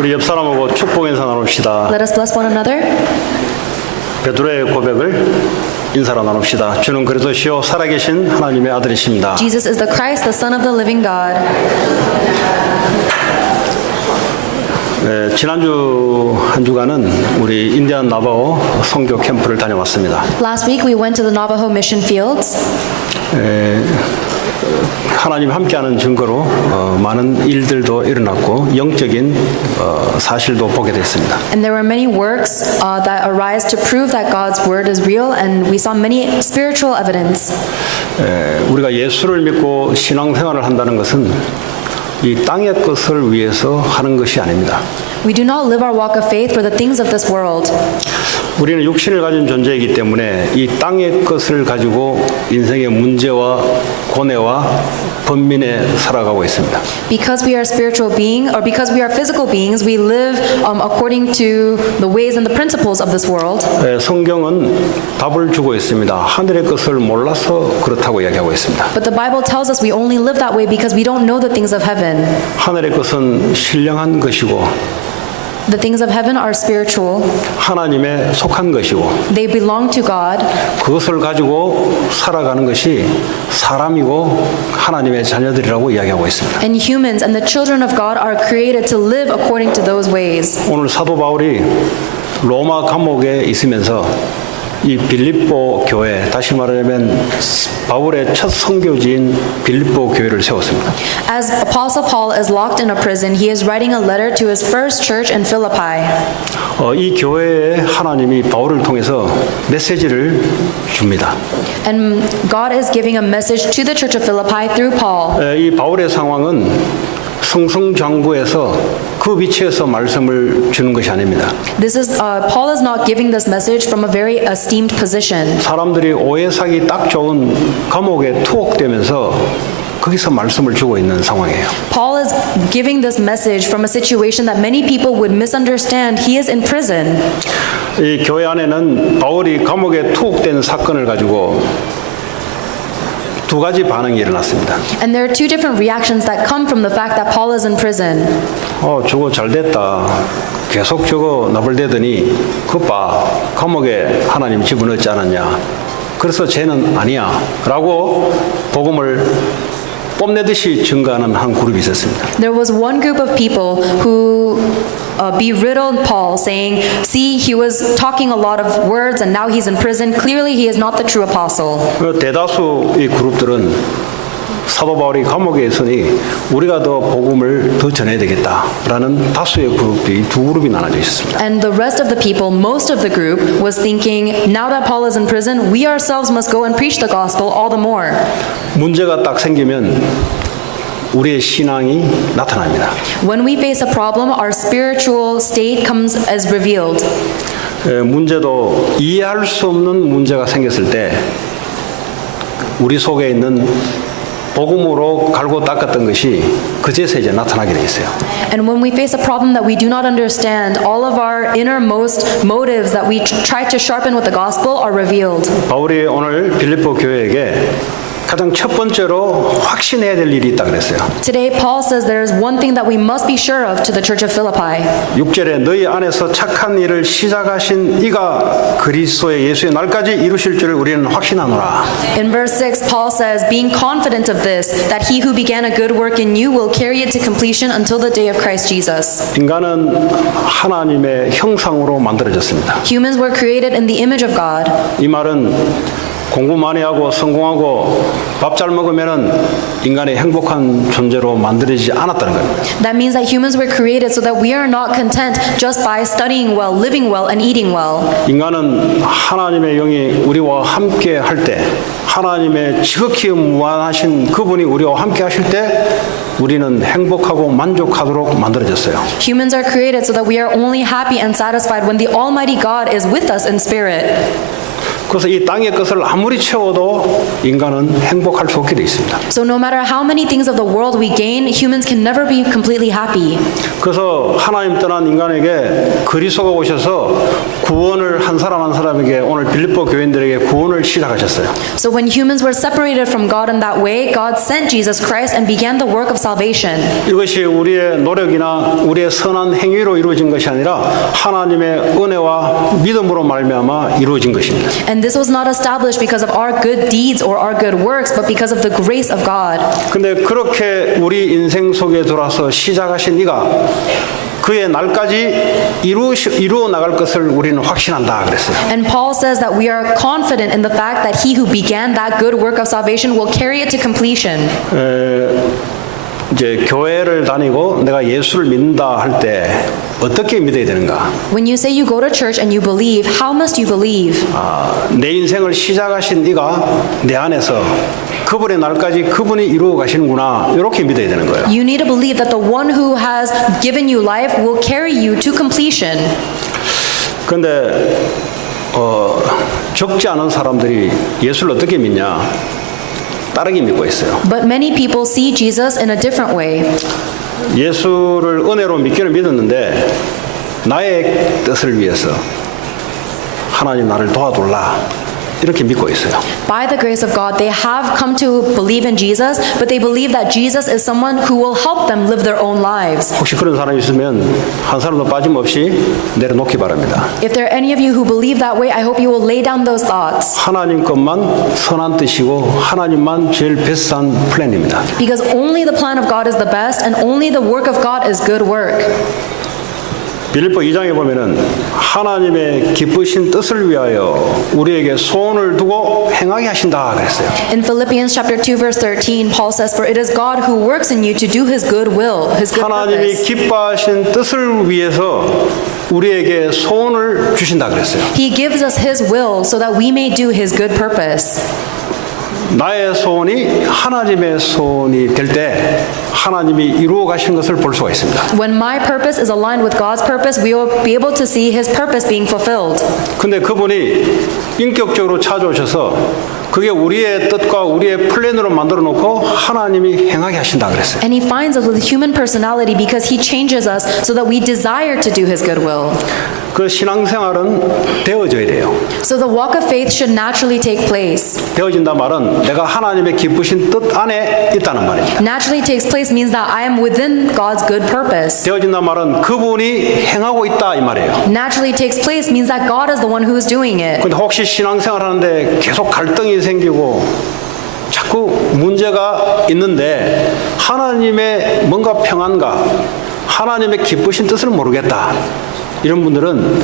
우리 옆 사람하고 축복 인사 나눕시다. Let us bless one another. 베드로의 고백을 인사로 나눕시다. 주는 그리스도시요 살아계신 하나님의 아들이십니다. Jesus is the Christ, the Son of the living God. 지난주 한 주간은 우리 인디안 나바오 선교 캠프를 다녀왔습니다. Last week we went to the Navajo mission fields. 하나님 함께하는 증거로 많은 일들도 일어났고 영적인 사실도 보게 됐습니다. And there were many works that arise to prove that God's word is real, and we saw many spiritual evidence. 우리가 예수를 믿고 신앙생활을 한다는 것은 이 땅의 것을 위해서 하는 것이 아닙니다. We do not live our walk of faith for the things of this world. 우리는 육신을 가진 존재이기 때문에 이 땅의 것을 가지고 인생의 문제와 고뇌와 번민에 살아가고 있습니다. Because we are spiritual being, or because we are physical beings, we live according to the ways and the principles of this world. 성경은 답을 주고 있습니다. 하늘의 것을 몰라서 그렇다고 이야기하고 있습니다. But the Bible tells us we only live that way because we don't know the things of heaven. 하늘의 것은 신령한 것이고 The things of heaven are spiritual. 하나님에 속한 것이고 They belong to God. 그것을 가지고 살아가는 것이 사람이고 하나님의 자녀들이라고 이야기하고 있습니다. And humans and the children of God are created to live according to those ways. 오늘 사도 바울이 로마 감옥에 있으면서 이 빌립보 교회, 다시 말하자면 바울의 첫 선교지인 빌립보 교회를 세웠습니다. As Apostle Paul is locked in a prison, he is writing a letter to his first church in Philippi. 이 교회에 하나님이 바울을 통해서 메시지를 줍니다. And God is giving a message to the church of Philippi through Paul. 이 바울의 상황은 승승장구에서 그 위치에서 말씀을 주는 것이 아닙니다. This is Paul is not giving this message from a very esteemed position. 사람들이 오해 사기 딱 좋은 감옥에 투옥되면서 거기서 말씀을 주고 있는 상황이에요. Paul is giving this message from a situation that many people would misunderstand. He is in prison. 이 교회 안에는 바울이 감옥에 투옥된 사건을 가지고 두 가지 반응이 일어났습니다. And there are two different reactions that come from the fact that Paul is in prison. 저거 잘 됐다. 계속 저거 나불대더니 그것 봐. 감옥에 하나님 집어넣지 않았냐. 그래서 쟤는 아니야. 라고 복음을 뽐내듯이 증가하는 한 그룹이 있었습니다. There was one group of people who beriddled Paul, saying, "See, he was talking a lot of words, and now he's in prison. Clearly, he is not the true apostle." 대다수 이 그룹들은 사도 바울이 감옥에 있으니 우리가 더 복음을 더 전해야 되겠다라는 다수의 그룹이 두 그룹이 나눠져 있었습니다. And the rest of the people, most of the group, was thinking, now that Paul is in prison, we ourselves must go and preach the gospel all the more. 문제가 딱 생기면 우리의 신앙이 나타납니다. When we face a problem, our spiritual state comes as revealed. 문제도 이해할 수 없는 문제가 생겼을 때 우리 속에 있는 복음으로 갈고 닦았던 것이 그제서 이제 나타나게 돼 있어요. And when we face a problem that we do not understand, all of our innermost motives that we try to sharpen with the gospel are revealed. 바울이 오늘 빌립보 교회에게 가장 첫 번째로 확신해야 될 일이 있다 그랬어요. Today, Paul says there is one thing that we must be sure of to the church of Philippi. 6절에 너희 안에서 착한 일을 시작하신 이가 그리스도의 예수의 날까지 이루실 줄을 우리는 확신하노라. In verse 6, Paul says, being confident of this, that he who began a good work in you will carry it to completion until the day of Christ Jesus. 인간은 하나님의 형상으로 만들어졌습니다. Humans were created in the image of God. 이 말은 공부 많이 하고 성공하고 밥 잘 먹으면은 인간의 행복한 존재로 만들어지지 않았다는 겁니다. That means that humans were created so that we are not content just by studying well, living well, and eating well. 인간은 하나님의 영이 우리와 함께 할 때, 하나님의 지극히 무한하신 그분이 우리와 함께 하실 때 우리는 행복하고 만족하도록 만들어졌어요. Humans are created so that we are only happy and satisfied when the Almighty God is with us in spirit. 그래서 이 땅의 것을 아무리 채워도 인간은 행복할 수 없게 돼 있습니다. So no matter how many things of the world we gain, humans can never be completely happy. 그래서 하나님 떠난 인간에게 그리스도가 오셔서 구원을 한 사람 한 사람에게 오늘 빌립보 교인들에게 구원을 시작하셨어요. So when humans were separated from God in that way, God sent Jesus Christ and began the work of salvation. 이것이 우리의 노력이나 우리의 선한 행위로 이루어진 것이 아니라 하나님의 은혜와 믿음으로 말미암아 이루어진 것입니다. And this was not established because of our good deeds or our good works, but because of the grace of God. 근데 그렇게 우리 인생 속에 들어와서 시작하신 이가 그의 날까지 이루어 나갈 것을 우리는 확신한다 그랬어요. And Paul says that we are confident in the fact that he who began that good work of salvation will carry it to completion. 이제 교회를 다니고 내가 예수를 믿는다 할 때 어떻게 믿어야 되는가? When you say you go to church and you believe, how must you believe? 내 인생을 시작하신 이가 내 안에서 그분의 날까지 그분이 이루어 가시는구나 이렇게 믿어야 되는 거예요. You need to believe that the one who has given you life will carry you to completion. 그런데 적지 않은 사람들이 예수를 어떻게 믿냐? 다르게 믿고 있어요. But many people see Jesus in a different way. 예수를 은혜로 믿기는 믿었는데 나의 뜻을 위해서 하나님 나를 도와둘라 이렇게 믿고 있어요. By the grace of God, they have come to believe in Jesus, but they believe that Jesus is someone who will help them live their own lives. 혹시 그런 사람이 있으면 한 사람도 빠짐없이 내려놓기 바랍니다. If there are any of you who believe that way, I hope you will lay down those thoughts. 하나님 것만 선한 뜻이고 하나님만 제일 베스트한 플랜입니다. Because only the plan of God is the best, and only the work of God is good work. 빌립보 2장에 보면은 하나님의 기쁘신 뜻을 위하여 우리에게 소원을 두고 행하게 하신다 그랬어요. In Philippians chapter 2 verse 13, Paul says, "For it is God who works in you to do his good will, his good 하나님이 purpose." 기뻐하신 뜻을 위해서 우리에게 소원을 주신다 그랬어요. He gives us his will so that we may do his good purpose. 나의 소원이 하나님의 소원이 될 때 하나님이 이루어 가신 것을 볼 수가 있습니다. When my purpose is aligned with God's purpose, we will be able to see his purpose being fulfilled. 근데 그분이 인격적으로 찾아오셔서 그게 우리의 뜻과 우리의 플랜으로 만들어 놓고 하나님이 행하게 하신다 그랬어요. And he finds us with a human personality because he changes us so that we desire to do his good will. 그 신앙생활은 되어져야 돼요. So the walk of faith should naturally take place. 되어진다 말은 내가 하나님의 기쁘신 뜻 안에 있다는 말입니다. Naturally takes place means that I am within God's good purpose. 되어진다 말은 그분이 행하고 있다 이 말이에요. Naturally takes place means that God is the one who is doing it. 근데 혹시 신앙생활 하는데 계속 갈등이 생기고 자꾸 문제가 있는데 하나님의 뭔가 평안과 하나님의 기쁘신 뜻을 모르겠다. 이런 분들은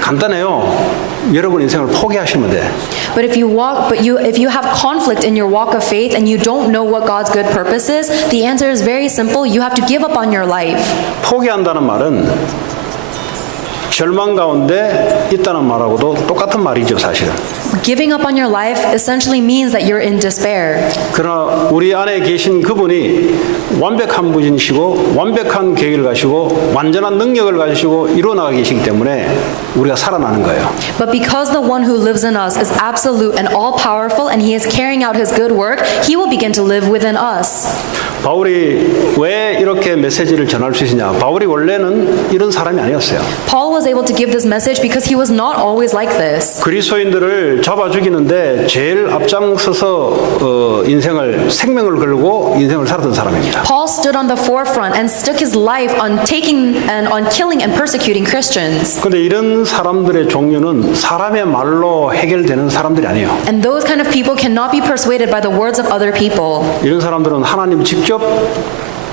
간단해요. 여러분 인생을 포기하시면 돼. But if you have conflict in your walk of faith and you don't know what God's good purpose is, the answer is very simple. You have to give up on your life. 포기한다는 말은 절망 가운데 있다는 말하고도 똑같은 말이죠, 사실은. Giving up on your life essentially means that you're in despair. 그러나 우리 안에 계신 그분이 완벽한 분이시고 완벽한 계획을 가시고 완전한 능력을 가지시고 이루어나가 계시기 때문에 우리가 살아나는 거예요. But because the one who lives in us is absolute and all-powerful and he is carrying out his good work, he will begin to live within us. 바울이 왜 이렇게 메시지를 전할 수 있느냐? 바울이 원래는 이런 사람이 아니었어요. Paul was able to give this message because he was not always like this. 그리스도인들을 잡아 죽이는데 제일 앞장서서 생명을 걸고 인생을 살았던 사람입니다. Paul stood on the forefront and stuck his life on killing and persecuting Christians. 그런데 이런 사람들의 종류는 사람의 말로 해결되는 사람들이 아니에요. And those kind of people cannot be persuaded by the words of other people. 이런 사람들은 하나님 직접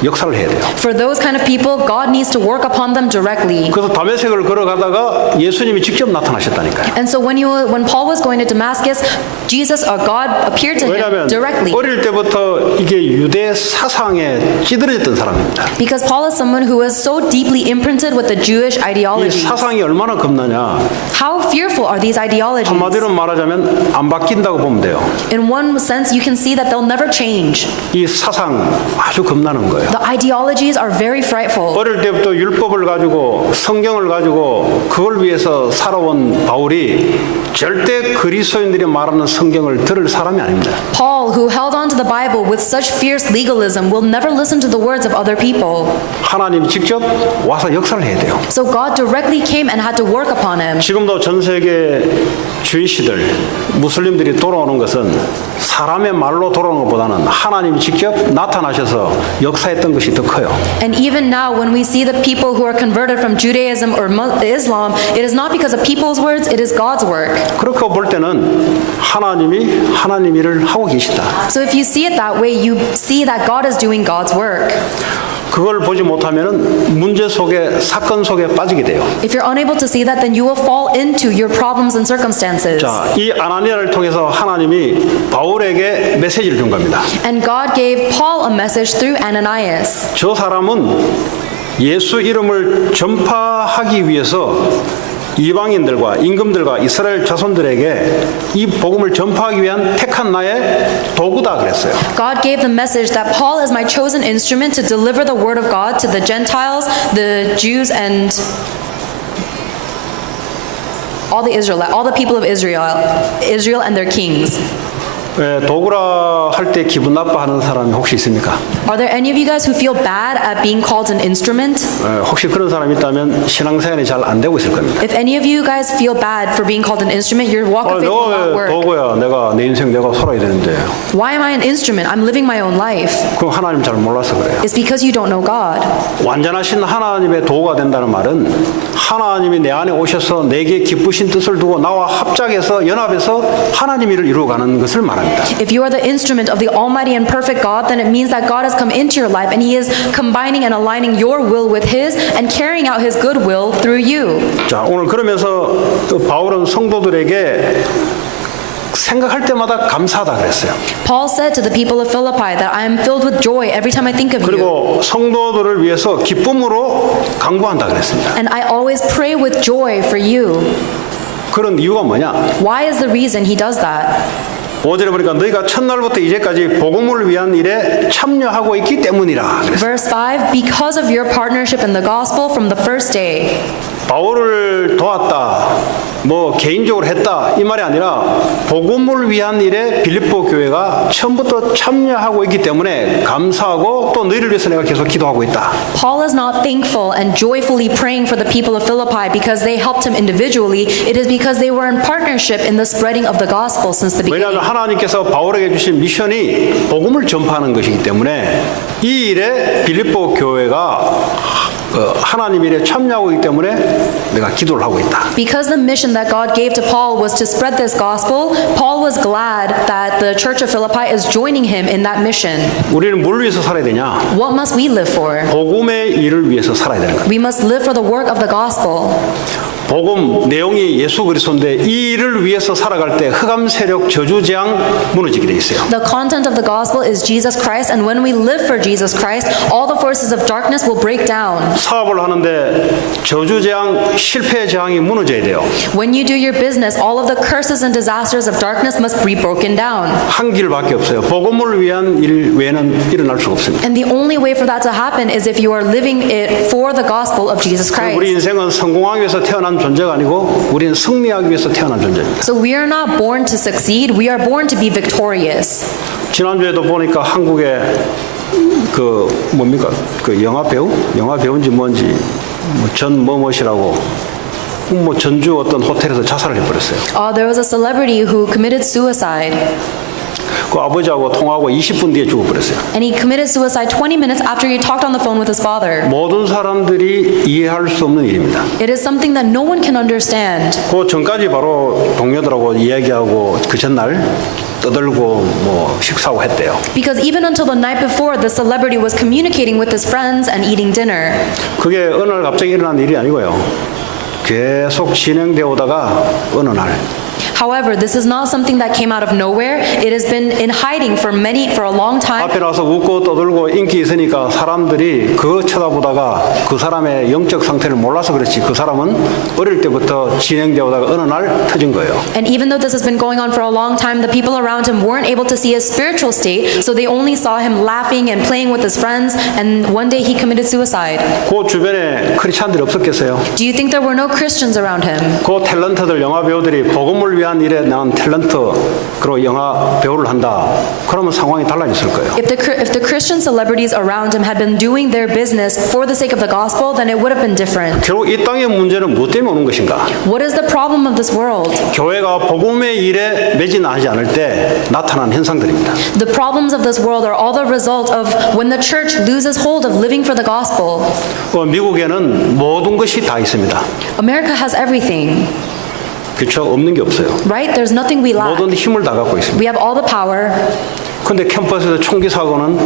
역사를 해야 돼요. For those kind of people, God needs to work upon them directly. 그래서 다메섹을 걸어가다가 예수님이 직접 나타나셨다니까요. And so when Paul was going to Damascus, God appeared to him 왜냐하면 directly. 어릴 때부터 이게 유대 사상에 찌들어졌던 사람입니다. Because Paul is someone who was so deeply imprinted with the Jewish 이 ideologies. 사상이 얼마나 겁나냐? How fearful are these ideologies? 한마디로 말하자면 안 바뀐다고 보면 돼요. In one sense, you can see that they'll never change. 이 사상 아주 겁나는 거예요. The ideologies are very frightful. 어릴 때부터 율법을 가지고 성경을 가지고 그걸 위해서 살아온 바울이 절대 그리스도인들이 말하는 성경을 들을 사람이 아닙니다. Paul, who held on to the Bible with such fierce legalism, will never listen to the words of other people. 하나님이 직접 와서 역사를 해야 돼요. So God directly came and had to work upon him. 지금도 전 세계 주이시들, 무슬림들이 돌아오는 것은 사람의 말로 돌아오는 것보다는 하나님이 직접 나타나셔서 역사했던 것이 더 커요. And even now, when we see the people who are converted from Judaism or Islam, it is not because of people's words, it is God's work. 그렇게 볼 때는 하나님이 하나님 일을 하고 계시다. So if you see it that way, you see that God is doing God's work. 그걸 보지 못하면은 문제 속에 사건 속에 빠지게 돼요. If you're unable to see that, then you will fall into your problems and circumstances. 자, 이 아나니아를 통해서 하나님이 바울에게 메시지를 준 겁니다. And God gave Paul a message through Ananias. 저 사람은 예수 이름을 전파하기 위해서 이방인들과 임금들과 이스라엘 자손들에게 이 복음을 전파하기 위한 택한 나의 도구다 그랬어요. God gave the message that Paul is my chosen instrument to deliver the word of God to the Gentiles, the Jews, and all the people of Israel and their kings. 도구라 할 때 기분 나빠하는 사람이 혹시 있습니까? Are there any of you guys who feel bad at being called an instrument? 혹시 그런 사람이 있다면 신앙생활이 잘 안 되고 있을 겁니다. If any of you guys feel bad for being called an instrument, your walk of faith will not 너 work. 도구야. 내가 내 인생 내가 살아야 되는데. Why am I an instrument? I'm living my own life. 그럼 하나님 잘 몰라서 그래요. It's because you don't know God. 완전하신 하나님의 도구가 된다는 말은 하나님이 내 안에 오셔서 내게 기쁘신 뜻을 두고 나와 합작해서 연합해서 하나님 일을 이루어가는 것을 말합니다. If you are the instrument of the almighty and perfect God, then it means that God has come into your life and He is combining and aligning your will with His and carrying out His good will through you. 자, 오늘 그러면서 바울은 성도들에게 생각할 때마다 감사하다 그랬어요. Paul said to the people of Philippi that I am filled with joy every time I think of you. 그리고 성도들을 위해서 기쁨으로 간구한다 그랬습니다. And I always pray with joy for you. 그런 이유가 뭐냐? Why is the reason he does that? 5절에 보니까 너희가 첫날부터 이제까지 복음을 위한 일에 참여하고 있기 때문이라 그랬어요. Verse 5, because of your partnership in the gospel from the first day. 바울을 도왔다, 뭐 개인적으로 했다 이 말이 아니라 복음을 위한 일에 빌립보 교회가 처음부터 참여하고 있기 때문에 감사하고 또 너희를 위해서 내가 계속 기도하고 있다. Paul is not thankful and joyfully praying for the people of Philippi because they helped him individually. It is because they were in partnership in the spreading of the gospel since the beginning. 왜냐하면 하나님께서 바울에게 주신 미션이 복음을 전파하는 것이기 때문에 이 일에 빌립보 교회가 하나님 일에 참여하고 있기 때문에 내가 기도를 하고 있다. Because the mission that God gave to Paul was to spread this gospel, Paul was glad that the church of Philippi is joining him in that mission. 우리는 뭘 위해서 살아야 되냐? What must we live for? 복음의 일을 위해서 살아야 되는 거야. We must live for the work of the gospel. 복음 내용이 예수 그리스도인데 이 일을 위해서 살아갈 때 흑암 세력 저주재앙 무너지게 돼 있어요. The content of the gospel is Jesus Christ, and when we live for Jesus Christ, all the forces of darkness will break down. 사업을 하는데 저주재앙 실패 재앙이 무너져야 돼요. When you do your business, all of the curses and disasters of darkness must be broken down. 한 길밖에 없어요. 복음을 위한 일 외에는 일어날 수가 없습니다. And the only way for that to happen is if you are living it for the gospel of Jesus 우리 Christ. 인생은 성공하기 위해서 태어난 존재가 아니고 우리는 승리하기 위해서 태어난 존재입니다. So we are not born to succeed, we are born to be victorious. 지난주에도 보니까 한국에 그 뭡니까? 그 영화 배우인지 뭔지 전 뭐뭇이라고 뭐 전주 어떤 호텔에서 자살을 해버렸어요. There was a celebrity who committed suicide. 그 아버지하고 통화하고 20분 뒤에 죽어버렸어요. And he committed suicide 20 minutes after he talked on the phone with his father. 모든 사람들이 이해할 수 없는 일입니다. It is something that no one can understand. 그 전까지 바로 동료들하고 이야기하고 그 전날 떠들고 뭐 식사하고 했대요. Because even until the night before, the celebrity was communicating with his friends and eating dinner. 그게 어느 날 갑자기 일어난 일이 아니고요. 계속 진행되어 오다가 어느 날 However, this is not something that came out of nowhere. It has been in hiding for a long time. 앞에 나와서 웃고 떠들고 인기 있으니까 사람들이 그거 쳐다보다가 그 사람의 영적 상태를 몰라서 그렇지 그 사람은 어릴 때부터 진행되어 오다가 어느 날 터진 거예요. And even though this has been going on for a long time, the people around him weren't able to see his spiritual state, so they only saw him laughing and playing with his friends, and one day he committed suicide. 그 주변에 크리스찬들이 없었겠어요? Do you think there were no Christians around him? 그 탤런트들 영화 배우들이 복음을 위한 일에 난 탤런트 그리고 영화 배우를 한다. 그러면 상황이 달라졌을 거예요. If the Christian celebrities around him had been doing their business for the sake of the gospel, then it would have been different. 결국 이 땅의 문제는 무엇 때문에 오는 것인가? What is the problem of this world? 교회가 복음의 일에 매진하지 않을 때 나타난 현상들입니다. The problems of this world are all the result of when the church loses hold of living for the gospel. 미국에는 모든 것이 다 있습니다. America has everything, 그렇죠? 없는 게 없어요. right? There's nothing we lack. 모든 힘을 다 갖고 있습니다. We have all the power, 그런데 캠퍼스에서 총기 사고는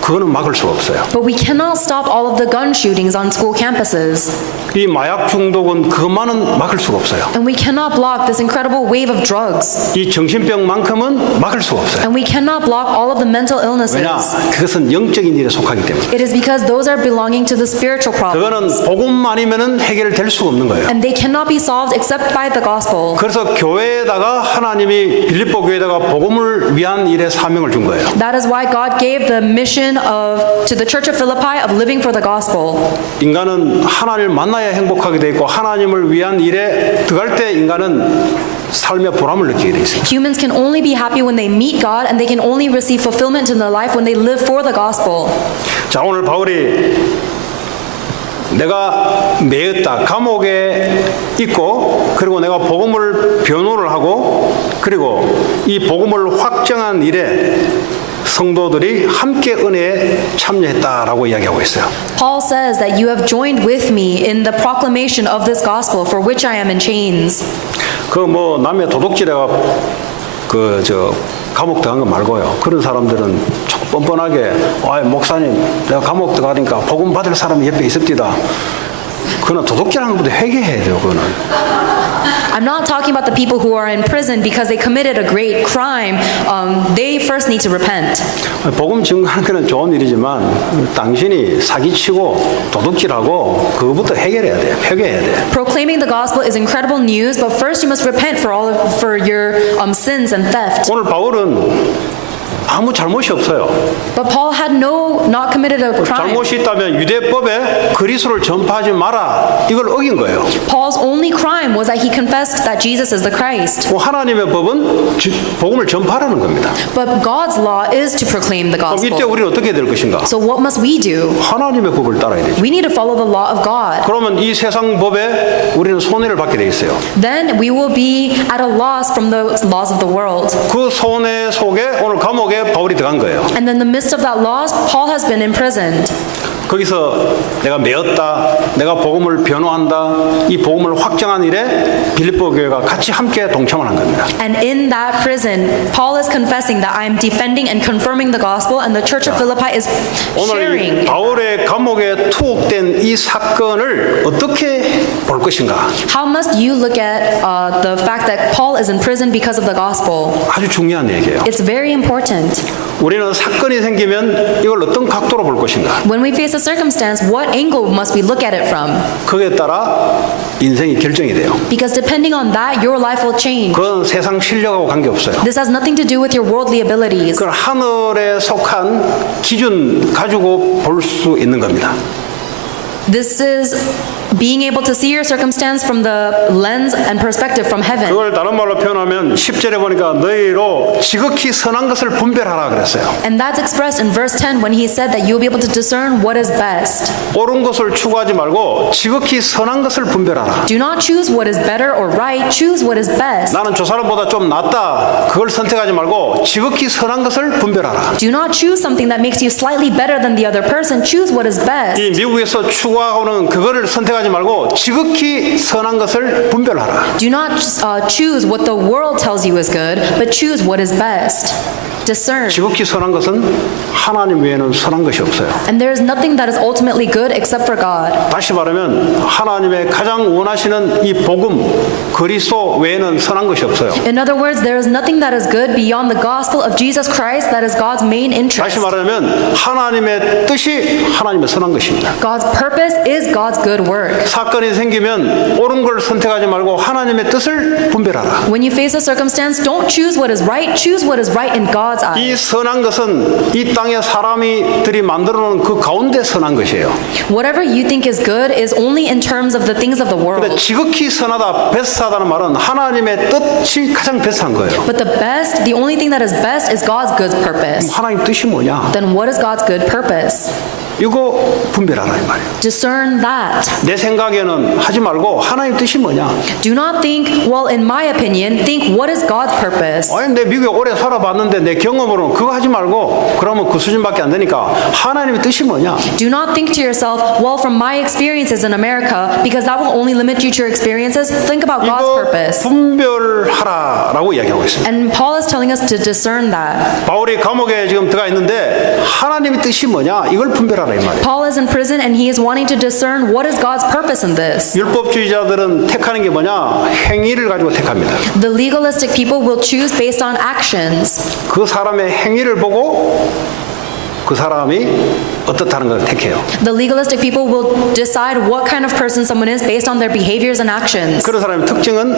그거는 막을 수가 없어요. but we cannot stop all of the gun shootings on school campuses. 이 마약 중독은 그것만은 막을 수가 없어요. And we cannot block this incredible wave of drugs. 이 정신병만큼은 막을 수가 없어요. And we cannot block all of the mental illnesses. 왜냐? 그것은 영적인 일에 속하기 때문에. It is because those are belonging to the spiritual problems. 그거는 복음 아니면은 해결될 수가 없는 거예요. And they cannot be solved except by the gospel. 그래서 교회에다가 하나님이 빌립보 교회에다가 복음을 위한 일에 사명을 준 거예요. That is why God gave the mission to the Church of Philippi of living for the gospel. 인간은 하나님을 만나야 행복하게 돼 있고 하나님을 위한 일에 들어갈 때 인간은 삶의 보람을 느끼게 돼 있습니다. Humans can only be happy when they meet God, and they can only receive fulfillment in their life when they live for the gospel. 자, 오늘 바울이 내가 매였다 감옥에 있고 그리고 내가 복음을 변호를 하고 그리고 이 복음을 확정한 일에 성도들이 함께 은혜에 참여했다라고 이야기하고 있어요. Paul says that you have joined with me in the proclamation of this gospel for which I am in chains. 그 뭐 남의 도둑질해가 감옥 들어간 거 말고요. 그런 사람들은 뻔뻔하게 목사님 내가 감옥 들어가니까 복음 받을 사람이 옆에 있습니다. 그거는 도둑질하는 것보다 회개해야 돼요. 그거는. I'm not talking about the people who are in prison because they committed a great crime. They first need to repent. 복음 증거하는 거는 좋은 일이지만 당신이 사기치고 도둑질하고 그거부터 해결해야 돼요. 회개해야 돼요. Proclaiming the gospel is incredible news, but first you must repent for your sins and theft. 오늘 바울은 아무 잘못이 없어요. But Paul had not committed a crime. 잘못이 있다면 유대법에 그리스도를 전파하지 마라. 이걸 어긴 거예요. Paul's only crime was that he confessed that Jesus is the Christ. 하나님의 법은 복음을 전파하라는 겁니다. But God's law is to proclaim the 그럼 이때 gospel. 우리는 어떻게 될 것인가? So what must we do? 하나님의 법을 따라야 되죠. We need to follow the law of God. 그러면 이 세상 법에 우리는 손해를 받게 돼 있어요. Then we will be at a loss from the laws of the world. 그 손해 속에 오늘 감옥에 바울이 들어간 거예요. And in the midst of that loss, Paul has been imprisoned. 거기서 내가 매었다, 내가 복음을 변호한다, 이 복음을 확정한 일에 빌립보 교회가 같이 함께 동참을 한 겁니다. And in that prison, Paul is confessing that I am defending and confirming the gospel, and the Church of Philippi is 오늘 이 sharing. 바울의 감옥에 투옥된 이 사건을 어떻게 볼 것인가? How must you look at the fact that Paul is in prison because of the gospel? 아주 중요한 얘기예요. It's very important. 우리는 사건이 생기면 이걸 어떤 각도로 볼 것인가? When we face a circumstance, what angle must we look at it from? 그에 따라 인생이 결정이 돼요. Because depending on that, your life will change. 그건 세상 실력하고 관계없어요. This has nothing to do with your worldly abilities. 그건 하늘에 속한 기준 가지고 볼 수 있는 겁니다. This is being able to see your circumstance from the lens and perspective from heaven. 그걸 다른 말로 표현하면 10절에 보니까 너희로 지극히 선한 것을 분별하라 그랬어요. And that's expressed in verse 10 when he said that you'll be able to discern what is best. 옳은 것을 추구하지 말고 지극히 선한 것을 분별하라. Do not choose what is better or right, choose what is best. 나는 저 사람보다 좀 낫다. 그걸 선택하지 말고 지극히 선한 것을 분별하라. Do not choose something that makes you slightly better than the other person, choose what is best. 이 미국에서 추구하고는 그거를 선택하지 선택하지 말고 지극히 선한 것을 분별하라. Do not choose what the world tells you is good, but choose what is best. Discern. 지극히 선한 것은 하나님 외에는 선한 것이 없어요. And there is nothing that is ultimately good except for God. 다시 말하면 하나님의 가장 원하시는 이 복음 그리스도 외에는 선한 것이 없어요. In other words, there is nothing that is good beyond the gospel of Jesus Christ that is God's main 다시 interest. 말하면 하나님의 뜻이 하나님의 선한 것입니다. God's purpose is God's good work. 사건이 생기면 옳은 걸 선택하지 말고 하나님의 뜻을 분별하라. When you face a circumstance, don't choose what is right, choose what is right in God's eyes. 이 선한 것은 이 땅의 사람들이 만들어 놓은 그 가운데 선한 것이에요. Whatever you think is good is only in terms of the things of the 근데 world. 지극히 선하다, 베스트하다는 말은 하나님의 뜻이 가장 베스트한 거예요. But the only thing that is best is God's good purpose. 하나님 뜻이 뭐냐? Then what is God's good purpose? 이거 분별하라 이 말이에요. Discern that. 내 생각에는 하지 말고 하나님 뜻이 뭐냐? Do not think, well, in my opinion, think what is God's purpose? 아니 내 미국에 오래 살아봤는데 내 경험으로는 그거 하지 말고 그러면 그 수준밖에 안 되니까 하나님의 뜻이 뭐냐? Do not think to yourself, well, from my experiences in America, because that will only limit you to your experiences, think about God's 이거 purpose. 분별하라라고 이야기하고 있습니다. And Paul is telling us to discern that. 바울이 감옥에 지금 들어가 있는데 하나님의 뜻이 뭐냐? 이걸 분별하라 이 말이에요. Paul is in prison and he is wanting to discern what is God's purpose in this. 율법주의자들은 택하는 게 뭐냐? 행위를 가지고 택합니다. The legalistic people will choose based on actions. 그 사람의 행위를 보고 그 사람이 어떻다는 걸 택해요. The legalistic people will decide what kind of person someone is based on their behaviors and actions. 그런 사람의 특징은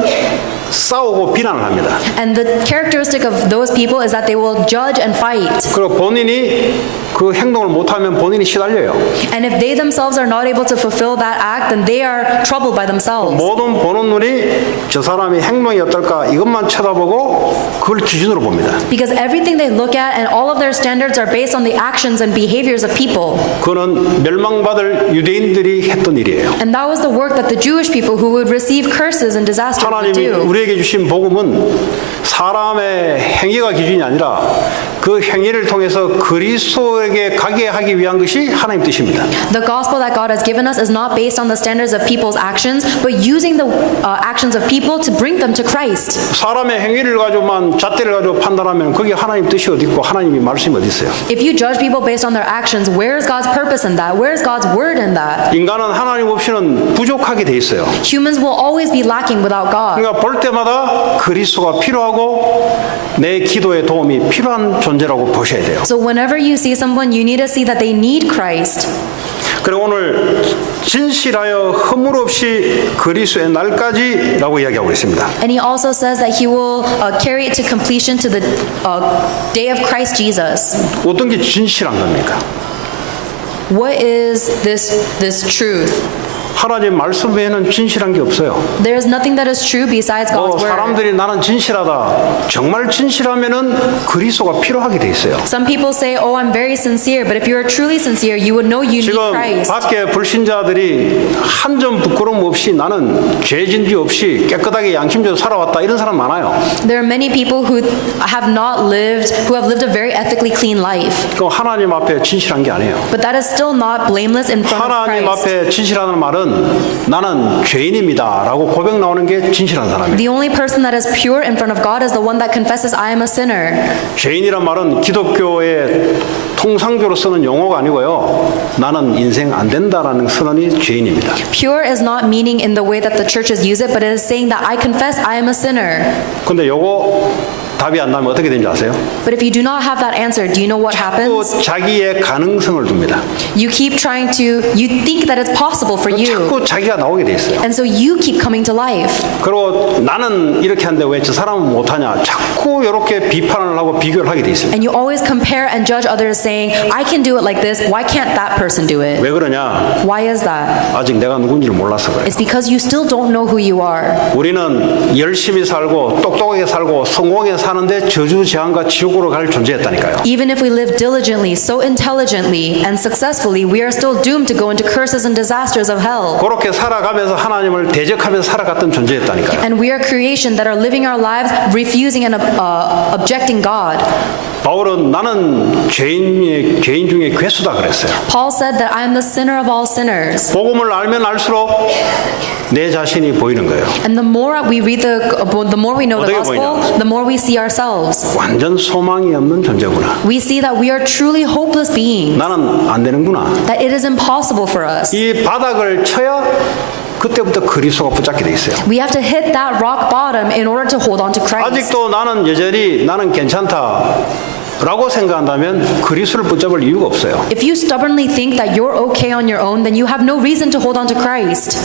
싸우고 비난을 합니다. And the characteristic of those people is that they will judge and fight. 그리고 본인이 그 행동을 못하면 본인이 시달려요. And if they themselves are not able to fulfill that act, then they are troubled by themselves. 모든 보는 눈이 저 사람이 행동이 어떨까 이것만 쳐다보고 그걸 기준으로 봅니다. Because everything they look at and all of their standards are based on the actions and behaviors of people. 그거는 멸망받을 유대인들이 했던 일이에요. And that was the work that the Jewish people who would receive curses and disaster would 하나님이 do. 우리에게 주신 복음은 사람의 행위가 기준이 아니라 그 행위를 통해서 그리스도에게 가게 하기 위한 것이 하나님 뜻입니다. The gospel that God has given us is not based on the standards of people's actions, but using the actions of people to bring them to Christ. 사람의 행위를 가지고만 잣대를 가지고 판단하면 그게 하나님 뜻이 어디 있고 하나님이 말씀이 어디 있어요? If you judge people based on their actions, where is God's purpose in that? Where is God's word in that? 인간은 하나님 없이는 부족하게 돼 있어요. Humans will always be lacking without God. 그러니까 볼 때마다 그리스도가 필요하고 내 기도에 도움이 필요한 존재라고 보셔야 돼요. So whenever you see someone, you need to see that they need Christ. 그리고 오늘 진실하여 허물 없이 그리스도의 날까지라고 이야기하고 있습니다. And he also says that he will carry it to completion to the day of Christ Jesus. 어떤 게 진실한 겁니까? What is this truth? 하나님 말씀 외에는 진실한 게 없어요. There is nothing that is true besides God's word. 사람들이 나는 진실하다. 정말 진실하면은 그리스도가 필요하게 돼 있어요. Some people say, "Oh, I'm very sincere," but if you are truly sincere, you would know you need 지금 Christ. 밖에 불신자들이 한 점 부끄러움 없이 나는 죄진지 없이 깨끗하게 양심적으로 살아왔다 이런 사람 많아요. There are many people who have lived a very ethically clean life. 그 하나님 앞에 진실한 게 아니에요. But that is still not blameless in front of 하나님 Christ. 앞에 진실하다는 말은 나는 죄인입니다라고 고백 나오는 게 진실한 사람이에요. The only person that is pure in front of God is the one that confesses, "I am a sinner." 죄인이란 말은 기독교의 통상적으로 쓰는 용어가 아니고요. 나는 인생 안 된다라는 선언이 죄인입니다. Pure is not meaning in the way that the churches use it, but it is saying that I confess I am a sinner. 근데 요거 답이 안 나면 어떻게 되는지 아세요? But if you do not have that answer, do you know what 또 happens? 자기의 가능성을 둡니다. You think that it's possible for you. 자꾸 자기가 나오게 돼 있어요. And so you keep coming to life. 그리고 나는 이렇게 하는데 왜 저 사람은 못하냐? 자꾸 이렇게 비판을 하고 비교를 하게 돼 있습니다. And you always compare and judge others saying, I can do it like this, why can't that person do it? 왜 그러냐? Why is that? 아직 내가 누군지를 몰라서 그래요. It's because you still don't know who you are. 우리는 열심히 살고 똑똑하게 살고 성공하게 사는데 저주재앙과 지옥으로 갈 존재였다니까요. Even if we live diligently, so intelligently, and successfully, we are still doomed to go into curses and disasters of hell. 그렇게 살아가면서 하나님을 대적하면서 살아갔던 존재였다니까요. And we are creation that are living our lives refusing and objecting God. 바울은 나는 죄인 중에 괴수다 그랬어요. Paul said that I am the sinner of all sinners. 복음을 알면 알수록 내 자신이 보이는 거예요. And the more we read the more we know the 어떻게 gospel, 보이냐? the more we see ourselves. 완전 소망이 없는 존재구나. We see that we are truly hopeless beings, 나는 안 되는구나. that it is impossible for us. 이 바닥을 쳐야 그때부터 그리스도가 붙잡게 돼 있어요. We have to hit that rock bottom in order to hold on to Christ. 아직도 나는 여전히 나는 괜찮다라고 생각한다면 그리스도를 붙잡을 이유가 없어요. If you stubbornly think that you're okay on your own, then you have no reason to hold on to Christ.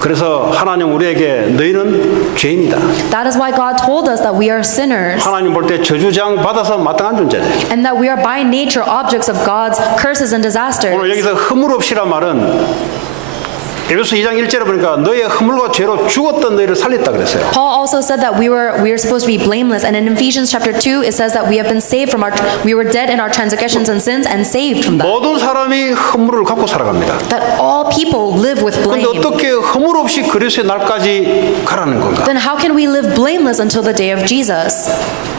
그래서 하나님 우리에게 너희는 죄인이다. That is why God told us that we are sinners 하나님 볼 때 저주장 받아서 마땅한 존재다. and that we are by nature objects of God's curses and disasters. 오늘 여기서 허물 없이란 말은 에베소 2장 1절에 보니까 너의 허물과 죄로 죽었던 너희를 살렸다 그랬어요. Paul also said that we were supposed to be blameless, and in Ephesians chapter 2 it says that we have been saved from we were dead in our transgressions and sins and saved from that. 모든 사람이 허물을 갖고 살아갑니다. That all people live with 그런데 blame. 어떻게 허물 없이 그리스도의 날까지 가라는 건가? Then how can we live blameless until the day of Jesus?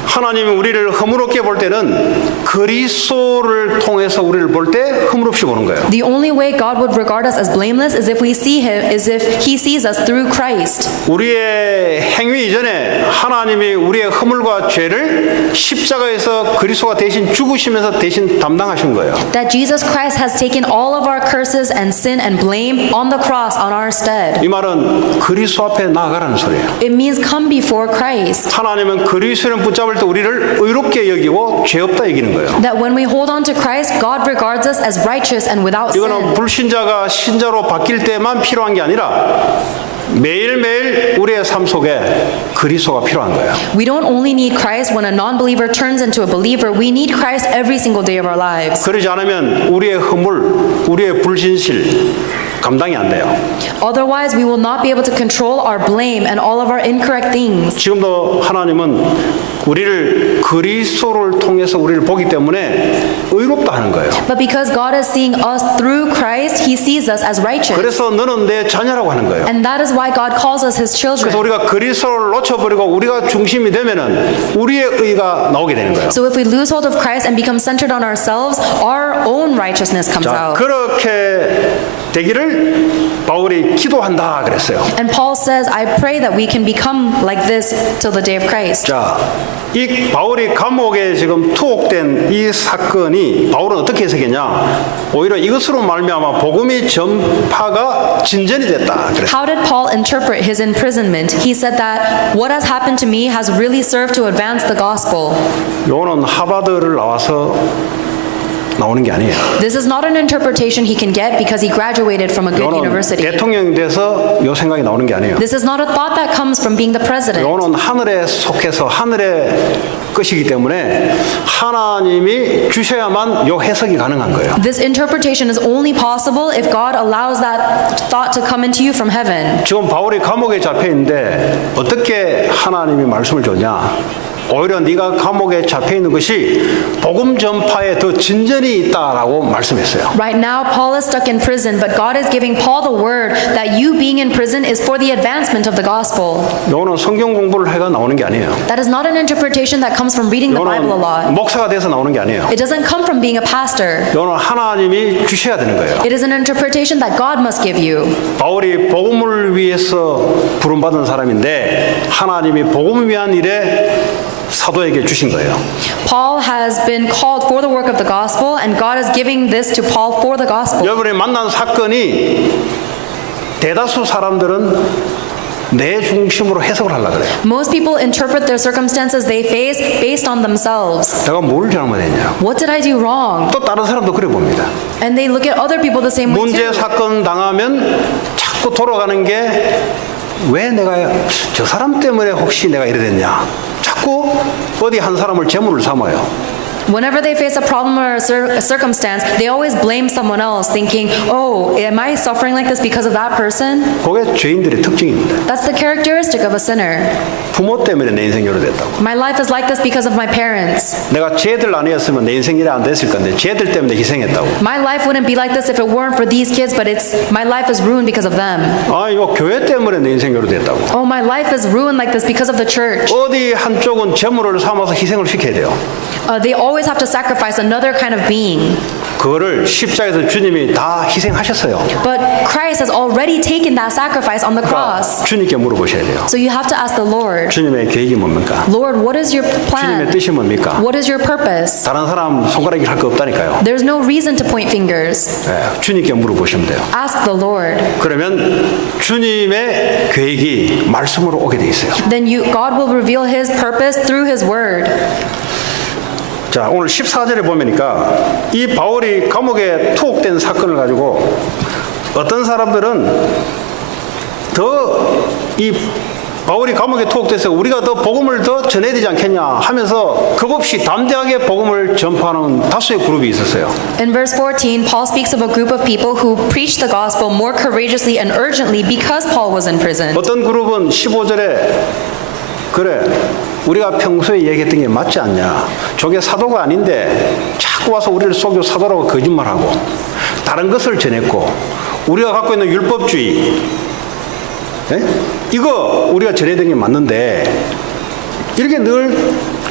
하나님이 우리를 허물없게 볼 때는 그리스도를 통해서 우리를 볼 때 허물없이 보는 거예요. The only way God would regard us as blameless is if we see him, is if he sees us through Christ. 우리의 행위 이전에 하나님이 우리의 허물과 죄를 십자가에서 그리스도가 대신 죽으시면서 대신 담당하신 거예요. That Jesus Christ has taken all of our curses and sin and blame on the cross on our stead. 이 말은 그리스도 앞에 나아가라는 소리예요. It means come before Christ. 하나님은 그리스도를 붙잡을 때 우리를 의롭게 여기고 죄 없다 여기는 거예요. That when we hold on to Christ, God regards us as righteous and without 이거는 sin. 불신자가 신자로 바뀔 때만 필요한 게 아니라 매일매일 우리의 삶 속에 그리스도가 필요한 거예요. We don't only need Christ when a non-believer turns into a believer. We need Christ every single day of our lives. 그러지 않으면 우리의 허물, 우리의 불신실 감당이 안 돼요. Otherwise, we will not be able to control our blame and all of our incorrect things. 지금도 하나님은 우리를 그리스도를 통해서 우리를 보기 때문에 의롭다 하는 거예요. But because God is seeing us through Christ, He sees us as righteous. 그래서 너는 내 자녀라고 하는 거예요. And that is why God calls us His 그래서 children. 우리가 그리스도를 놓쳐버리고 우리가 중심이 되면은 우리의 의가 나오게 되는 거예요. So if we lose hold of Christ and become centered on ourselves, our own righteousness comes 자, out. 그렇게 되기를 바울이 기도한다 그랬어요. And Paul says, I pray that we can become like this till the day of Christ. 자, 이 바울이 감옥에 지금 투옥된 이 사건이 바울은 어떻게 해석했냐? 오히려 이것으로 말미암아 복음이 전파가 진전이 됐다 그랬어요. How did Paul interpret his imprisonment? He said that what has happened to me has really served to advance the gospel. 요거는 하버드를 나와서 나오는 게 아니에요. This is not an interpretation he can get because he graduated from a good 요거는 university. 대통령이 돼서 요 생각이 나오는 게 아니에요. This is not a thought that comes from being the president. 요거는 하늘에 속해서 하늘의 것이기 때문에 하나님이 주셔야만 요 해석이 가능한 거예요. This interpretation is only possible if God allows that thought to come into you from heaven. 지금 바울이 감옥에 잡혀 있는데 어떻게 하나님이 말씀을 줬냐? 오히려 네가 감옥에 잡혀 있는 것이 복음 전파에 더 진전이 있다라고 말씀했어요. Right now, Paul is stuck in prison, but God is giving Paul the word that you being in prison is for the advancement of the gospel. 요거는 성경 공부를 해가 나오는 게 아니에요. That is not an interpretation that comes from reading the Bible a lot. 요거는 목사가 돼서 나오는 게 아니에요. It doesn't come from being a pastor. 요거는 하나님이 주셔야 되는 거예요. It is an interpretation that God must give you. 바울이 복음을 위해서 부름받은 사람인데 하나님이 복음을 위한 일에 사도에게 주신 거예요. Paul has been called for the work of the gospel, and God is giving this to Paul for the gospel. 여러분이 만난 사건이 대다수 사람들은 내 중심으로 해석을 하려고 그래요. Most people interpret their circumstances they face based on themselves. 내가 뭘 잘못했냐? What did I do wrong? 또 다른 사람도 그래 봅니다. And they look at other people the same way 문제 too. 사건 당하면 자꾸 돌아가는 게 왜 내가 저 사람 때문에 혹시 내가 이래 됐냐? 자꾸 어디 한 사람을 제물을 삼아요. Whenever they face a problem or a circumstance, they always blame someone else, thinking, "Oh, am I suffering like this because of that person?" 그게 죄인들의 특징입니다. That's the characteristic of a sinner. 부모 때문에 내 인생이 이래 됐다고. My life is like this because of my parents. 내가 쟤들 아니었으면 내 인생이 이래 안 됐을 건데 쟤들 때문에 희생했다고. My life wouldn't be like this if it weren't for these kids, but my life is ruined because of them. 아, 이거 교회 때문에 내 인생이 이래 됐다고. Oh, my life is ruined like this because of the church. 어디 한쪽은 제물을 삼아서 희생을 시켜야 돼요. They always always have to sacrifice another kind of being. 그거를 십자가에서 주님이 다 희생하셨어요. But Christ has already taken that sacrifice on the cross. 주님께 물어보셔야 돼요. So you have to ask the Lord, 주님의 계획이 뭡니까? Lord, what is your 주님의 plan? 뜻이 뭡니까? What is your purpose? 다른 사람 손가락질 할 거 없다니까요. There's no reason to point fingers. 예, 주님께 물어보시면 돼요. Ask the Lord. 그러면 주님의 계획이 말씀으로 오게 돼 있어요. Then God will reveal His purpose through His word. 자, 오늘 14절에 보니까 이 바울이 감옥에 투옥된 사건을 가지고 어떤 사람들은 더 이 바울이 감옥에 투옥돼서 우리가 더 복음을 더 전해야 되지 않겠냐 하면서 겁없이 담대하게 복음을 전파하는 다수의 그룹이 있었어요. In verse 14, Paul speaks of a group of people who preached the gospel more courageously and urgently because Paul was in prison. 어떤 그룹은 15절에 그래 우리가 평소에 얘기했던 게 맞지 않냐, 저게 사도가 아닌데 자꾸 와서 우리를 속여 사도라고 거짓말하고 다른 것을 전했고 우리가 갖고 있는 율법주의, 예? 이거 우리가 전해야 되는 게 맞는데 이렇게 늘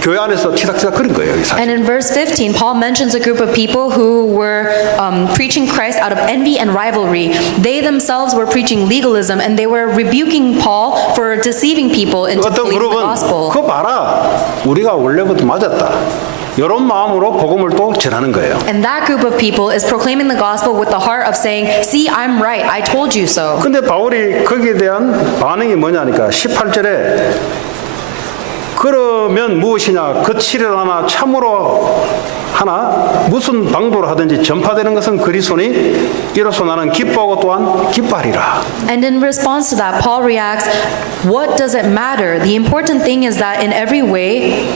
교회 안에서 티닥티닥 거린 거예요. 사실. And in verse 15, Paul mentions a group of people who were preaching Christ out of envy and rivalry. They themselves were preaching legalism and they were rebuking Paul for deceiving people into 어떤 believing the 그룹은 gospel. 그거 봐라, 우리가 원래부터 맞았다, 이런 마음으로 복음을 또 전하는 거예요. And that group of people is proclaiming the gospel with the heart of saying, see, I'm right, I told you so. 근데 바울이 거기에 대한 반응이 뭐냐니까 18절에 그러면 무엇이냐, 거칠을 하나 참으로 하나 무슨 방도로 하든지 전파되는 것은 그리스도니 이로써 나는 기뻐하고 또한 기뻐하리라. And in response to that, Paul reacts, what does it matter? The important thing is that in every way,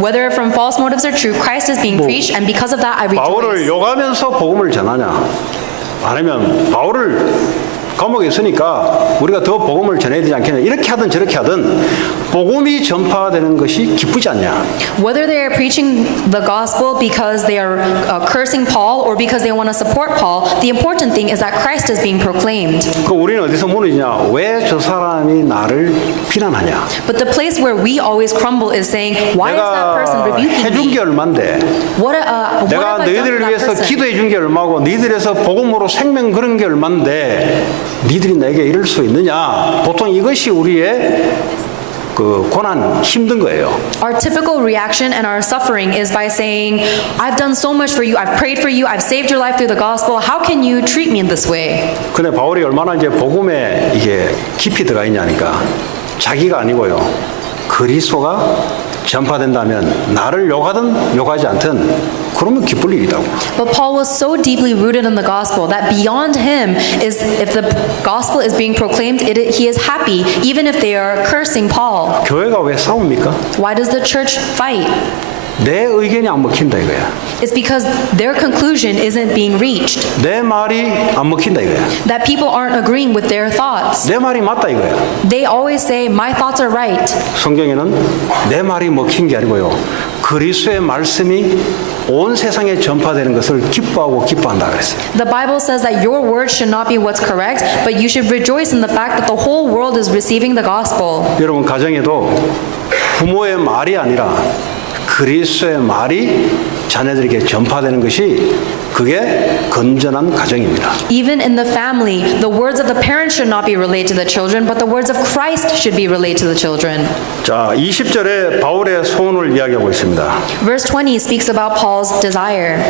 whether from false motives or true, Christ is being preached, and because of that I 바울을 rejoice. 욕하면서 복음을 전하냐, 아니면 바울을 감옥에 있으니까 우리가 더 복음을 전해야 되지 않겠냐, 이렇게 하든 저렇게 하든 복음이 전파되는 것이 기쁘지 않냐. Whether they are preaching the gospel because they are cursing Paul or because they want to support Paul, the important thing is that Christ is being proclaimed. 그 우리는 어디서 무너지냐, 왜 저 사람이 나를 비난하냐. But the place where we always crumble is saying, why is that person 내가 rebuking 해준 게 me? 얼만데, What have 내가 I done to 너희들을 that 위해서 person? 기도해 준 게 얼마고 너희들에서 복음으로 생명 그런 게 얼만데 니들이 내게 이럴 수 있느냐. 보통 이것이 우리의 그 고난, 힘든 거예요. Our typical reaction and our suffering is by saying, I've done so much for you, I've prayed for you, I've saved your life through the gospel, how can you treat me in this way? 근데 바울이 얼마나 이제 복음에 이게 깊이 들어가 있냐니까 자기가 아니고요, 그리스도가 전파된다면 나를 욕하든 욕하지 않든 그러면 기쁠 일이다고. But Paul was so deeply rooted in the gospel that beyond him is, if the gospel is being proclaimed, he is happy even if they are cursing Paul. 교회가 왜 싸웁니까? Why does the church fight? 내 의견이 안 먹힌다 이거야. It's because their conclusion isn't being reached, 내 말이 안 먹힌다 이거야. that people aren't agreeing with their thoughts. 내 말이 맞다 이거야. They always say, my thoughts are right. 성경에는 내 말이 먹힌 게 아니고요, 그리스도의 말씀이 온 세상에 전파되는 것을 기뻐하고 기뻐한다 그랬어요. The Bible says that your word should not be what's correct, but you should rejoice in the fact that the whole world is receiving the gospel. 여러분 가정에도 부모의 말이 아니라 그리스도의 말이 자녀들에게 전파되는 것이 그게 건전한 가정입니다. Even in the family, the words of the parents should not be relayed to the children, but the words of Christ should be relayed to the children. 자, 20절에 바울의 소원을 이야기하고 있습니다. Verse 20 speaks about Paul's desire.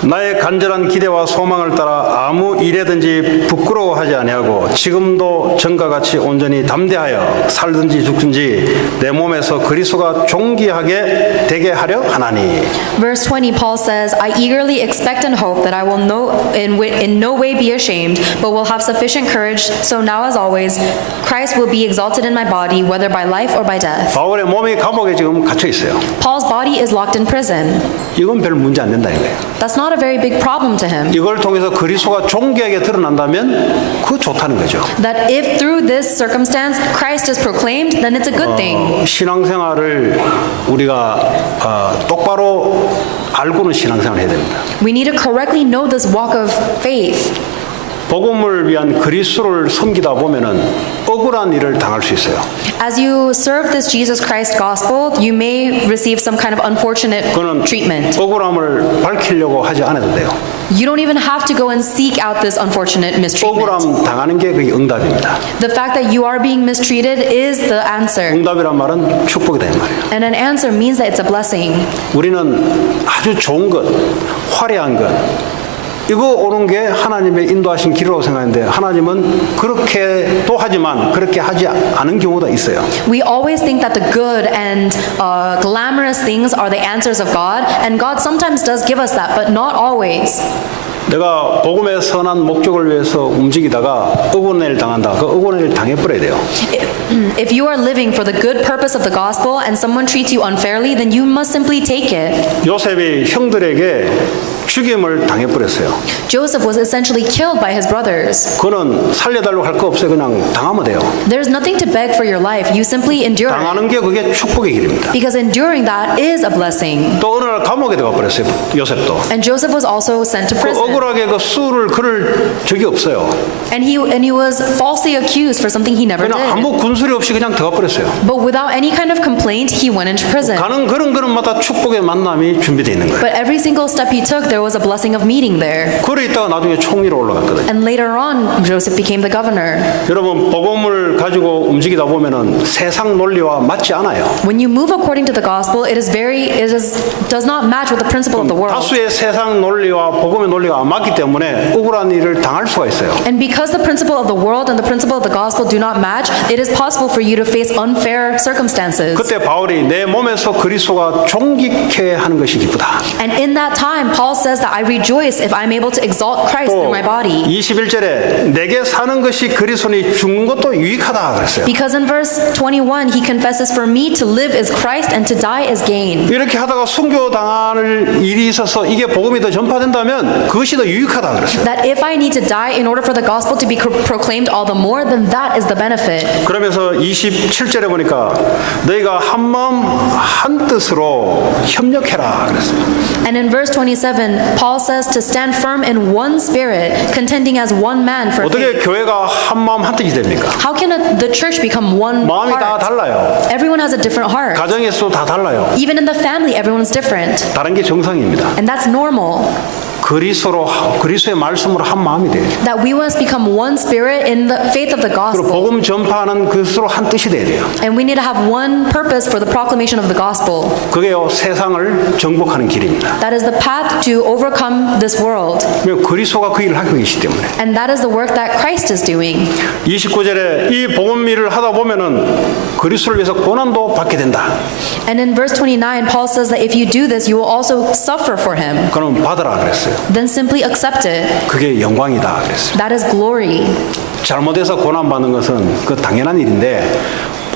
나의 간절한 기대와 소망을 따라 아무 일에든지 부끄러워하지 아니하고 지금도 전과 같이 온전히 담대하여 살든지 죽든지 내 몸에서 그리스도가 존귀하게 되게 하려 하나니. Verse 20, Paul says, I eagerly expect and hope that I will in no way be ashamed, but will have sufficient courage, so now as always, Christ will be exalted in my body, whether by life or by death. 바울의 몸이 감옥에 지금 갇혀 있어요. Paul's body is locked in prison. 이건 별 문제 안 된다 이거예요. That's not a very big problem to him. 이걸 통해서 그리스도가 존귀하게 드러난다면 그거 좋다는 거죠. That if through this circumstance Christ is proclaimed, then it's a good thing. 신앙생활을 우리가 똑바로 알고는 신앙생활을 해야 됩니다. We need to correctly know this walk of faith. 복음을 위한 그리스도를 섬기다 보면은 억울한 일을 당할 수 있어요. As you serve this Jesus Christ gospel, you may receive some kind of unfortunate 그는 treatment. 억울함을 밝히려고 하지 않아도 돼요. You don't even have to go and seek out this unfortunate mistreatment. 억울함 당하는 게 그게 응답입니다. The fact that you are being mistreated is the answer. 응답이란 말은 축복이다 이 말이에요. And an answer means that it's a blessing. 우리는 아주 좋은 것, 화려한 것, 이거 오는 게 하나님의 인도하신 길이라고 생각하는데 하나님은 그렇게도 하지만 그렇게 하지 않은 경우도 있어요. We always think that the good and glamorous things are the answers of God, and God sometimes does give us that, but not always. 내가 복음의 선한 목적을 위해서 움직이다가 억울한 일 당한다. 그 억울한 일 당해버려야 돼요. If you are living for the good purpose of the gospel and someone treats you unfairly, then you must simply take it. 요셉이 형들에게 죽임을 당해버렸어요. Joseph was essentially killed by his brothers. 그는 살려달라고 할 거 없어요. 그냥 당하면 돼요. There's nothing to beg for your life. You simply endure it. 당하는 게 그게 축복의 길입니다. Because enduring that is a blessing. 또 어느 날 감옥에 들어가 버렸어요. 요셉도. And Joseph was also sent to 그 prison. 억울하게 그 수를 그럴 적이 없어요. And he was falsely accused for something he never 그냥 did. 아무 군수리 없이 그냥 들어가 버렸어요. But without any kind of complaint, he went into prison. 가는 그런 걸음마다 축복의 만남이 준비되어 있는 거예요. But every single step he took, there was a blessing of meeting there. 그래 있다가 나중에 총리로 올라갔거든요. And later on, Joseph became the governor. 여러분 복음을 가지고 움직이다 보면은 세상 논리와 맞지 않아요. When you move according to the gospel, does not match with the principle of the world. 다수의 세상 논리와 복음의 논리가 안 맞기 때문에 억울한 일을 당할 수가 있어요. And because the principle of the world and the principle of the gospel do not match, it is possible for you to face unfair circumstances. 그때 바울이 내 몸에서 그리스도가 존귀케 하는 것이 기쁘다. And in that time, Paul says that I rejoice if I'm able to exalt Christ 또 through my body. 21절에 내게 사는 것이 그리스도니 죽는 것도 유익하다 그랬어요. Because in verse 21, he confesses, for me to live is Christ and to die is gain. 이렇게 하다가 순교 당할 일이 있어서 이게 복음이 더 전파된다면 그것이 더 유익하다 그랬어요. That if I need to die in order for the gospel to be proclaimed all the more, then that is the benefit. 그러면서 27절에 보니까 너희가 한 마음 한 뜻으로 협력해라 그랬어요. And in verse 27, Paul says to stand firm in one spirit, contending as one man for 어떻게 faith. 교회가 한 마음 한 뜻이 됩니까? How can the church become one 마음이 다 heart? 달라요. Everyone has a different heart. 가정에서도 다 달라요. Even in the family, everyone's different. 다른 게 정상입니다. And that's normal. 그리스도의 말씀으로 한 마음이 돼요. That we must become one spirit in the faith of the 그리고 gospel. 복음 전파하는 그리스도로 한 뜻이 돼야 돼요. And we need to have one purpose for the proclamation of the gospel. 그게요 세상을 정복하는 길입니다. That is the path to overcome this world. 그리스도가 그 일을 하고 계시기 때문에. And that is the work that Christ is doing. 29절에 이 복음 일을 하다 보면은 그리스도를 위해서 고난도 받게 된다. And in verse 29, Paul says that if you do this, you will also suffer for him. 그럼 받으라 그랬어요. Then simply accept it. 그게 영광이다 그랬어요. That is glory. 잘못해서 고난 받는 것은 그 당연한 일인데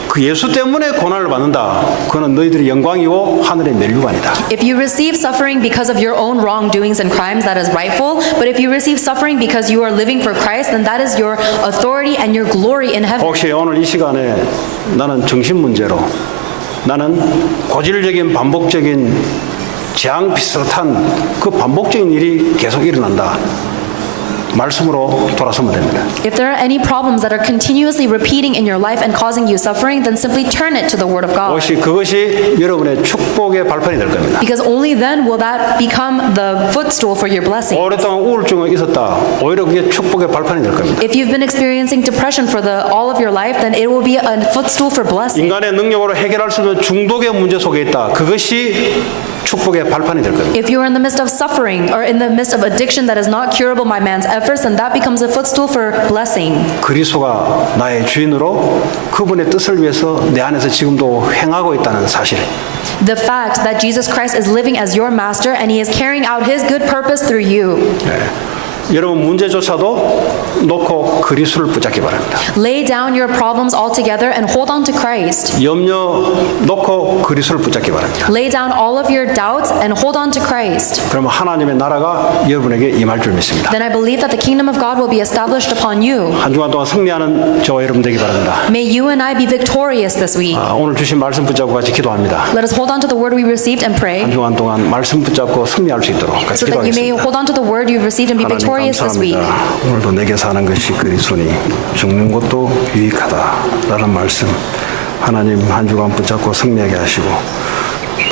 그 예수 때문에 고난을 받는다. 그거는 너희들의 영광이고 하늘의 멸류관이다. If you receive suffering because of your own wrongdoings and crimes, that is rightful. But if you receive suffering because you are living for Christ, then that is your authority and your glory in heaven. 혹시 오늘 이 시간에 나는 정신 문제로 나는 고질적인 반복적인 재앙 비슷한 그 반복적인 일이 계속 일어난다. 말씀으로 돌아서면 됩니다. If there are any problems that are continuously repeating in your life and causing you suffering, then simply turn it to the Word of God. 그것이 여러분의 축복의 발판이 될 겁니다. Because only then will that become the footstool for your blessing. 오랫동안 우울증이 있었다. 오히려 그게 축복의 발판이 될 겁니다. If you've been experiencing depression for all of your life, then it will be a footstool for blessing. 인간의 능력으로 해결할 수 있는 중독의 문제 속에 있다. 그것이 축복의 발판이 될 겁니다. If you are in the midst of suffering or in the midst of addiction that is not curable by man's efforts, then that becomes a footstool for blessing. 그리스도가 나의 주인으로 그분의 뜻을 위해서 내 안에서 지금도 행하고 있다는 사실. The fact that Jesus Christ is living as your master and he is carrying out his good purpose through you. 여러분 문제조차도 놓고 그리스도를 붙잡기 바랍니다. Lay down your problems altogether and hold on to Christ. 염려 놓고 그리스도를 붙잡기 바랍니다. Lay down all of your doubts and hold on to Christ. 그러면 하나님의 나라가 여러분에게 임할 줄 믿습니다. Then I believe that the kingdom of God will be established upon you. 한 주간 동안 승리하는 저와 여러분 되기 바랍니다. May you and I be victorious this week. 오늘 주신 말씀 붙잡고 같이 기도합니다. Let us hold on to the word we received and pray 한 주간 동안 말씀 붙잡고 승리할 수 있도록 같이 so that you may 기도하겠습니다. hold on to the word you've received and be victorious. victorious this week. 감사합니다. 오늘도 내게 사는 것이 그리스도니 죽는 것도 유익하다라는 말씀 하나님 한 주간 붙잡고 승리하게 하시고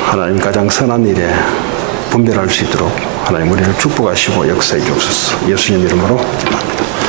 하나님 가장 선한 일에 분별할 수 있도록 하나님 우리를 축복하시고 역사해 주옵소서. 예수님 이름으로 기도합니다.